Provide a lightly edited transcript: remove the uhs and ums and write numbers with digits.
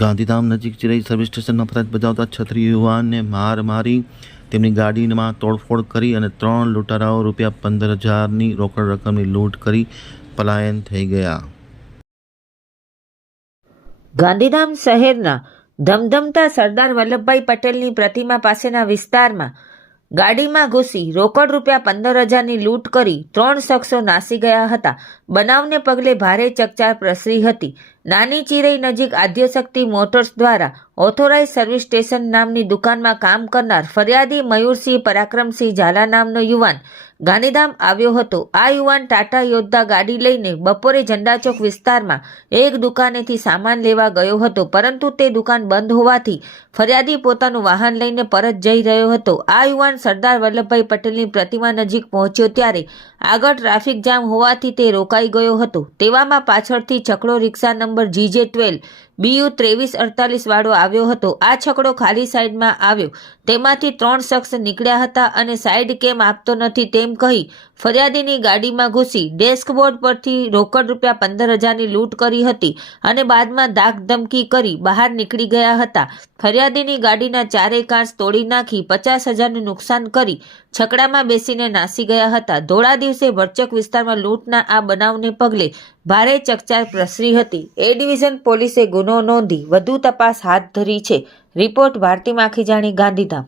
ગાંધીધામ નજીક ચિરાઈ સર્વિસ સ્ટેશનમાં ફરજ બજાવતા છત્રી યુવાનને માર મારી તેમની ગાડીમાં તોડફોડ કરી અને 3 લૂંટારાઓ ₹15,000ની રોકડ રકમની લૂંટ કરી પલાયન થઈ ગયા। ગાંધીધામ શહેરના ધમધમતા સરદાર વલ્લભભાઈ પટેલની પ્રતિમા પાસેના વિસ્તારમાં ગાડીમાં ઘૂસી રોકડ ₹15,000ની લૂંટ કરી 3 શખ્સો નાસી ગયા હતા। બનાવને પગલે ભારે ચકચાર પ્રસરી હતી। નાની ચિરઈ નજીક આદ્યશક્તિ મોટર્સ દ્વારા ઓથોરાઇઝ સર્વિસ સ્ટેશન નામની દુકાનમાં કામ કરનાર ફરિયાદી મયુરસિંહ પરાક્રમસિંહ ઝાલા નામનો યુવાન ગાંધીધામ આવ્યો હતો। આ યુવાન ટાટા યોદ્ધા ગાડી લઈને બપોરે ઝંડાચોક વિસ્તારમાં એક દુકાનેથી સામાન લેવા ગયો હતો, પરંતુ તે દુકાન બંધ હોવાથી ફરિયાદી પોતાનું વાહન લઈને પરત જઈ રહ્યો હતો। આ યુવાન સરદાર વલ્લભભાઈ પટેલની પ્રતિમા નજીક પહોંચ્યો ત્યારે આગળ ટ્રાફિક જામ હોવાથી તે રોકાઈ ગયો હતો। તેવામાં પાછળથી છકડો રિક્ષા નંબર GJ12 BU 2348 વાળો આવ્યો હતો। આ છકડો ખાલી સાઈડમાં આવ્યો, તેમાંથી 3 શખ્સ નીકળ્યા હતા અને સાઈડ કેમ આપતો નથી તેમ કહી ફરિયાદીની ગાડીમાં ઘૂસી ડેસ્કબોર્ડ પરથી રોકડ ₹15,000ની લૂંટ કરી હતી અને બાદમાં ધાક ધમકી કરી બહાર નીકળી ગયા હતા। ફરિયાદીની ગાડીના ચારેય કાચ તોડી નાખી 50,000નું નુકસાન કરી છકડામાં બેસીને નાસી ગયા હતા। ધોળા દિવસે ભરચક વિસ્તારમાં લૂંટના આ બનાવને પગલે ભારે ચકચાર પ્રસરી હતી। એ ડિવિઝન પોલીસે ગુનો નોંધી વધુ તપાસ હાથ ધરી છે। રિપોર્ટ ભારતી માખીજાણી, ગાંધીધામ।